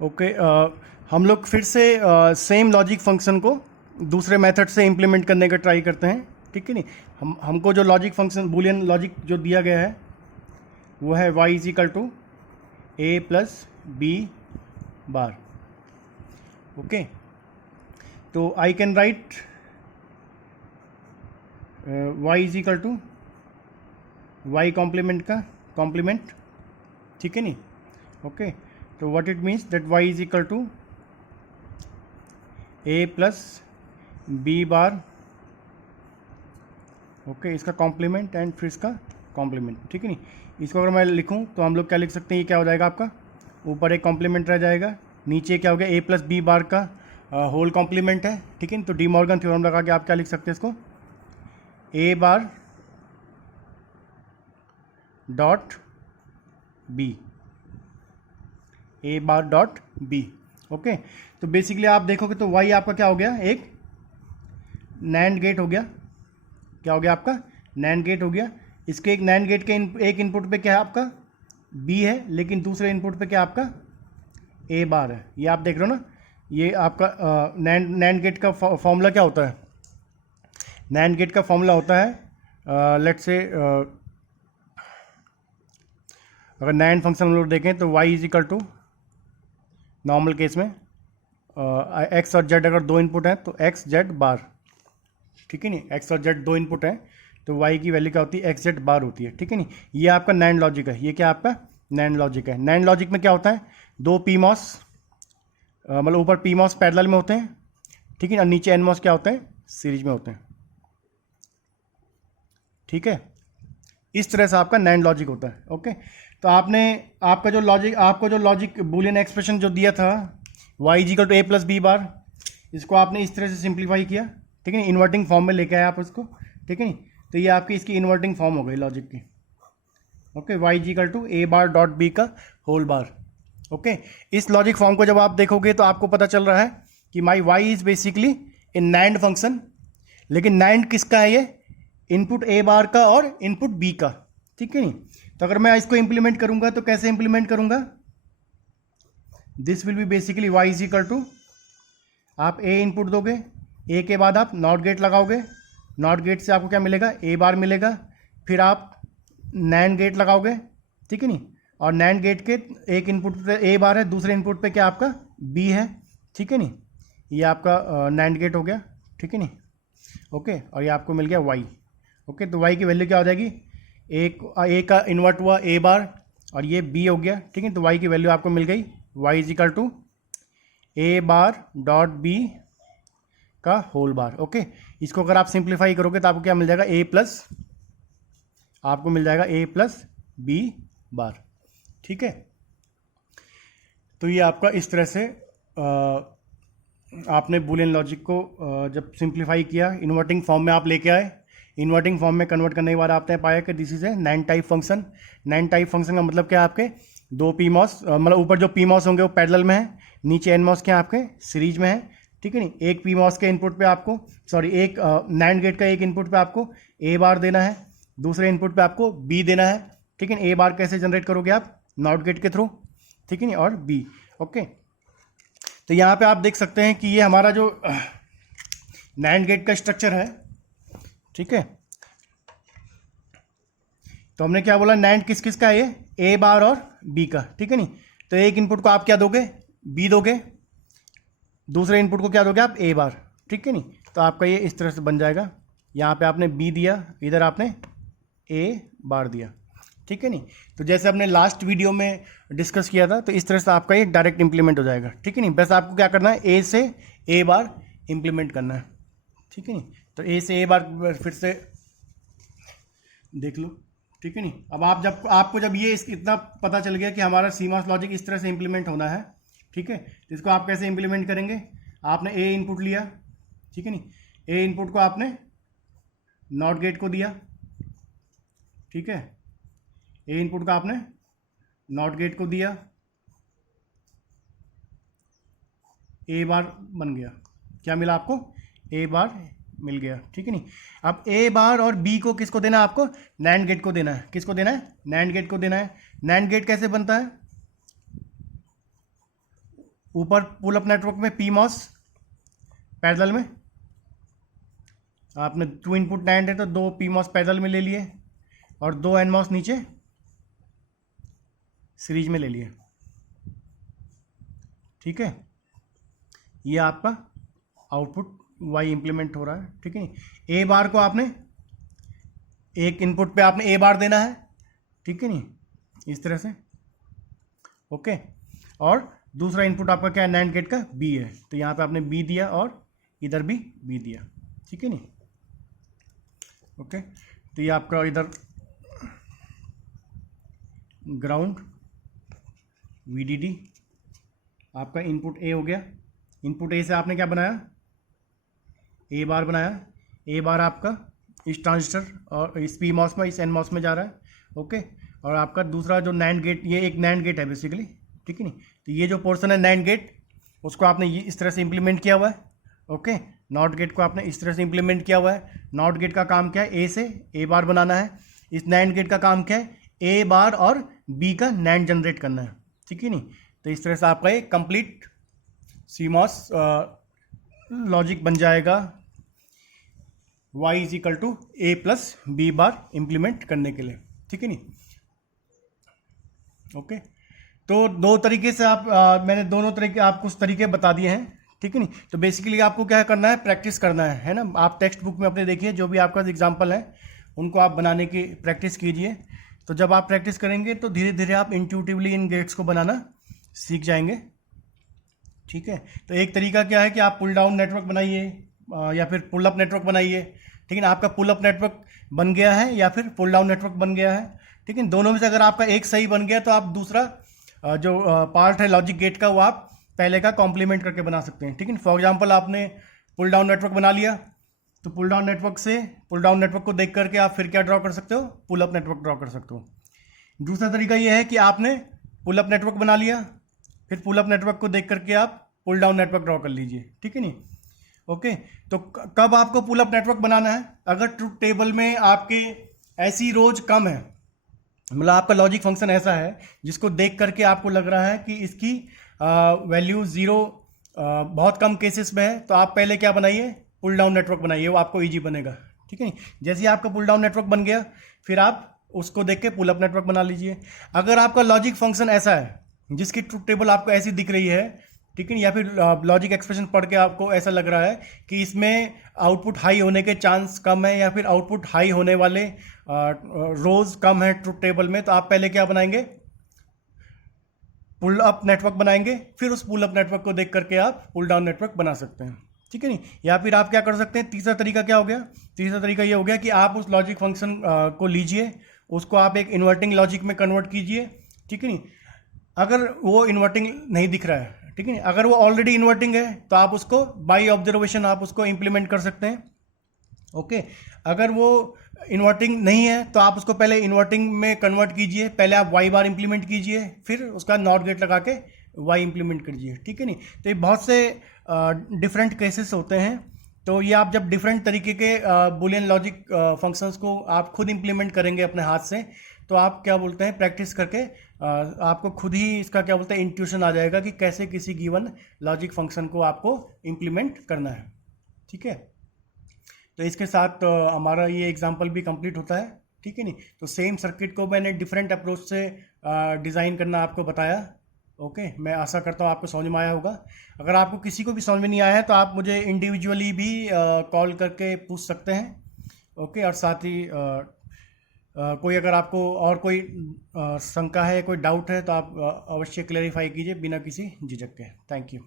Okay, हम लोग फिर से सेम लॉजिक फंक्शन को दूसरे मेथड से इम्प्लीमेंट करने का ट्राई करते हैं, ठीक है नहीं। हमको जो लॉजिक फंक्शन बूलियन लॉजिक जो दिया गया है वो है y is equal to A plus B bar. Okay, तो I can write y is equal to y complement का कॉम्प्लीमेंट, ठीक है नहीं। ओके, तो what it means that y is equal to A plus B bar. Okay, इसका complement and फिर इसका complement, ठीक है नहीं। इसको अगर मैं लिखूं तो हम लोग क्या लिख सकते हैं, ये क्या हो जाएगा आपका, ऊपर एक कॉम्प्लीमेंट रह जाएगा, नीचे क्या हो गया, ए प्लस बी बार का होल कॉम्प्लीमेंट है, ठीक है। तो डी मॉर्गन थ्योरम लगा के आप क्या लिख सकते हैं इसको, ए बार डॉट बी, ए बार डॉट बी। ओके, तो बेसिकली आप देखोगे तो y आपका क्या हो गया, एक नैंड गेट हो गया। क्या हो गया आपका, नैंड गेट हो गया। इसके एक नैंड गेट के एक इनपुट पे क्या है आपका b है, लेकिन दूसरे इनपुट पे क्या आपका a बार है। ये आप देख रहे हो ना, ये आपका नैंड गेट का फॉर्मूला क्या होता है, नैंड गेट का फॉर्मूला होता है लेट्स से अगर नैंड फंक्शन हम लोग देखें तो y is equal to normal case में x और z अगर दो इनपुट हैं तो x z बार, ठीक है नहीं। x और z दो इनपुट हैं तो y की वैल्यू क्या होती है, x z बार होती है, ठीक है नहीं। ये आपका नैंड लॉजिक है, ये क्या आपका नैंड लॉजिक है। नैंड लॉजिक में क्या होता है, दो pmos मतलब ऊपर pmos पैरेलल में होते हैं, ठीक है, और नीचे nmos क्या होते हैं, सीरीज में होते हैं, ठीक है। इस तरह से आपका नैंड लॉजिक होता है। ओके, तो आपको जो लॉजिक बूलियन एक्सप्रेशन जो दिया था y is equal to A plus B bar, इसको आपने इस तरह से सिंप्लीफाई किया, ठीक है नहीं, इन्वर्टिंग फॉर्म में लेके आए आप उसको, ठीक है नहीं। तो ये आपकी इसकी इन्वर्टिंग फॉर्म हो गई लॉजिक की। Okay, y is equal to A bar dot B का होल बार। ओके, इस लॉजिक फॉर्म को जब आप देखोगे तो आपको पता चल रहा है कि माई y is basically in NAND function, लेकिन नैंड किसका है, ये इनपुट ए बार का और इनपुट बी का, ठीक है नहीं। तो अगर मैं इसको इंप्लीमेंट करूंगा तो कैसे इंप्लीमेंट करूंगा, this will be basically y is equal to, आप a इनपुट दोगे, a के बाद आप नॉट गेट लगाओगे, नॉट गेट से आपको क्या मिलेगा, a बार मिलेगा, फिर आप नैंड गेट लगाओगे, ठीक है नहीं, और नैंड गेट के एक इनपुट पे a बार है, दूसरे इनपुट पे क्या आपका b है, ठीक है नहीं। ये आपका नैंड गेट हो गया, ठीक है नहीं। ओके, और ये आपको मिल गया y। ओके, तो y की वैल्यू क्या हो जाएगी, a का इन्वर्ट हुआ a बार और ये b हो गया, ठीक है। तो y की वैल्यू आपको मिल गई, y is equal to A bar dot B का होल बार। ओके, इसको अगर आप सिंप्लीफाई करोगे तो आपको क्या मिल जाएगा, आपको मिल जाएगा ए प्लस बी बार, ठीक है। तो ये आपका इस तरह से आपने बूलियन लॉजिक को जब सिंप्लीफाई किया, इन्वर्टिंग फॉर्म में आप लेके आए, इन्वर्टिंग फॉर्म में कन्वर्ट करने के बाद आपने पाया कि this is a NAND type function. NAND type function का मतलब क्या है, आपके दो pmos मतलब ऊपर जो pmos होंगे वो पैरेलल में है, नीचे nmos क्या आपके सीरीज में है, ठीक है नहीं। एक pmos के इनपुट पे आपको एक नैंड गेट का एक इनपुट पे आपको a बार देना है, दूसरे इनपुट पे आपको b देना है, ठीक है। a बार कैसे जनरेट करोगे आप, नॉट गेट के थ्रू, ठीक है नहीं, और b। ओके, तो यहाँ पे आप देख सकते हैं कि ये हमारा जो नैंड गेट का स्ट्रक्चर है, ठीक है। तो हमने क्या बोला, नैंड किस किस का है, ये ए बार और बी का, ठीक है नहीं। तो एक इनपुट को आप क्या दोगे, बी दोगे, दूसरे इनपुट को क्या दोगे आप, ए बार, ठीक है नहीं। तो आपका ये इस तरह से बन जाएगा, यहाँ पे आपने बी दिया, इधर आपने ए बार दिया, ठीक है नहीं। तो जैसे हमने लास्ट वीडियो में डिस्कस किया था, तो इस तरह से आपका ये डायरेक्ट इंप्लीमेंट हो जाएगा, ठीक है नहीं। बस आपको क्या करना है, ए से ए बार इंप्लीमेंट करना है, ठीक है नहीं। तो ए से ए बार फिर से देख लो, ठीक है नहीं। अब आपको जब ये इतना पता चल गया कि हमारा सीमॉस लॉजिक इस तरह से इंप्लीमेंट होना है, ठीक है, तो इसको आप कैसे इंप्लीमेंट करेंगे, आपने ए इनपुट लिया, ठीक है नहीं, ए इनपुट को आपने नॉट गेट को दिया, ठीक है, ए इनपुट का आपने नॉट गेट को दिया, ए बार बन गया, क्या मिला आपको, ए बार मिल गया, ठीक है नहीं। अब ए बार और बी को किसको देना है, आपको नैंड गेट को देना है, किसको देना है, नैंड गेट को देना है। नैंड गेट कैसे बनता है, ऊपर पुल अप नेटवर्क में PMOS पैरेलल में, आपने 2 इनपुट NAND है तो 2 PMOS पैरेलल में ले लिए और 2 NMOS नीचे सीरीज में ले लिए। ठीक है, ये आपका आउटपुट Y इम्प्लीमेंट हो रहा है। ठीक है, ए बार को आपने एक इनपुट पे आपने ए बार देना है। ठीक है नी, इस तरह से। ओके, और दूसरा इनपुट आपका क्या है, NAND गेट का B है, तो यहाँ पे आपने B दिया और इधर भी B दिया। ठीक है नी, ओके, तो ये आपका इधर ग्राउंड VDD आपका इनपुट A हो गया। इनपुट A से आपने क्या बनाया, A बार बनाया। A बार आपका इस ट्रांजिस्टर और इस PMOS में, इस NMOS में जा रहा है। ओके, और आपका दूसरा जो NAND गेट, ये एक NAND गेट है बेसिकली। ठीक है नी, तो ये जो पोर्शन है NAND गेट, उसको आपने ये इस तरह से इम्प्लीमेंट किया हुआ है। ओके, नॉट गेट को आपने इस तरह से इम्प्लीमेंट किया हुआ है। नॉट गेट का काम क्या है, ए से A बार बनाना है। इस NAND गेट का काम क्या है, A बार और B का NAND जनरेट करना है। ठीक है नी, तो इस तरह से आपका एक कंप्लीट CMOS लॉजिक बन जाएगा Y = A + B bar implement करने के लिए। ठीक है नी, ओके, तो दो तरीके से आप मैंने दोनों तरीके आप कुछ तरीके बता दिए हैं। ठीक है नी, तो बेसिकली आपको क्या करना है, प्रैक्टिस करना है ना। आप टेक्स्ट बुक में अपने देखिए, जो भी आपका एग्जाम्पल है उनको आप बनाने की प्रैक्टिस कीजिए। तो जब आप प्रैक्टिस करेंगे तो धीरे धीरे आप इंट्यूटिवली इन गेट्स को बनाना सीख जाएंगे। ठीक है, तो एक तरीका क्या है कि आप पुल डाउन नेटवर्क बनाइए या फिर पुल अप नेटवर्क बनाइए। ठीक है ना, आपका पुल अप नेटवर्क बन गया है या फिर पुल डाउन नेटवर्क बन गया है। ठीक है, दोनों में से अगर आपका एक सही बन गया तो आप दूसरा जो पार्ट है लॉजिक गेट का, वो आप पहले का कॉम्प्लीमेंट करके बना सकते हैं। ठीक है, फॉर एग्जांपल आपने पुल डाउन नेटवर्क बना लिया, तो पुल डाउन नेटवर्क से पुल डाउन नेटवर्क को देख करके आप फिर क्या ड्रॉ कर सकते हो, पुल अप नेटवर्क ड्रॉ कर सकते हो। दूसरा तरीका ये है कि आपने पुल अप नेटवर्क बना लिया, फिर पुल अप नेटवर्क को देख करके आप पुल डाउन नेटवर्क ड्रॉ कर लीजिए। ठीक है नी, ओके, तो कब आपको पुल अप नेटवर्क बनाना है, अगर ट्रुथ टेबल में आपके ऐसी रोज कम है, मतलब आपका लॉजिक फंक्शन ऐसा है जिसको देख करके आपको लग रहा है कि इसकी वैल्यू 0 बहुत कम केसेस में है, तो आप पहले क्या बनाइए, पुल डाउन नेटवर्क बनाइए, वो आपको ईजी बनेगा। ठीक है, जैसे ही आपका पुल डाउन नेटवर्क बन गया, फिर आप उसको देख के पुल अप नेटवर्क बना लीजिए। अगर आपका लॉजिक फंक्शन ऐसा है जिसकी ट्रुथ टेबल आपको ऐसी दिख रही है, ठीक है, या फिर लॉजिक एक्सप्रेशन पढ़ के आपको ऐसा लग रहा है कि इसमें आउटपुट हाई होने के चांस कम है या फिर आउटपुट हाई होने वाले रोज कम है ट्रुथ टेबल में, तो आप पहले क्या बनाएंगे, पुल अप नेटवर्क बनाएंगे, फिर उस पुल अप नेटवर्क को देख करके आप पुल डाउन नेटवर्क बना सकते हैं। ठीक है नहीं, या फिर आप क्या कर सकते हैं, तीसरा तरीका क्या हो गया, तीसरा तरीका ये हो गया कि आप उस लॉजिक फंक्शन को लीजिए, उसको आप एक इन्वर्टिंग लॉजिक में कन्वर्ट कीजिए। ठीक है नहीं, अगर वो इन्वर्टिंग नहीं दिख रहा है, ठीक है नहीं, अगर वो ऑलरेडी इन्वर्टिंग है तो आप उसको बाई ऑब्जर्वेशन आप उसको इंप्लीमेंट कर सकते हैं। ओके, अगर वो इन्वर्टिंग नहीं है तो आप उसको पहले इन्वर्टिंग में कन्वर्ट कीजिए, पहले आप वाई बार इंप्लीमेंट कीजिए, फिर उसका नॉट गेट लगा के वाई इंप्लीमेंट कीजिए। ठीक है नहीं, तो ये बहुत से डिफरेंट केसेस होते हैं, तो ये आप जब डिफरेंट तरीके के बुलियन लॉजिक फंक्शंस को आप खुद इंप्लीमेंट करेंगे अपने हाथ से, तो आप क्या बोलते हैं, प्रैक्टिस करके आपको खुद ही इसका क्या बोलते हैं, इंट्यूशन आ जाएगा कि कैसे किसी गिवन लॉजिक फंक्शन को आपको इंप्लीमेंट करना है। ठीक है, तो इसके साथ हमारा ये एग्जांपल भी कंप्लीट होता है। ठीक है नहीं, तो सेम सर्किट को मैंने डिफरेंट अप्रोच से डिज़ाइन करना आपको बताया। ओके, मैं आशा करता हूँ आपको समझ में आया होगा। अगर आपको किसी को भी समझ में नहीं आया है तो आप मुझे इंडिविजुअली भी कॉल करके पूछ सकते हैं। ओके, और साथ ही कोई अगर आपको और कोई शंका है, कोई डाउट है, तो आप अवश्य क्लैरिफाई कीजिए बिना किसी झिझक के। Thank you.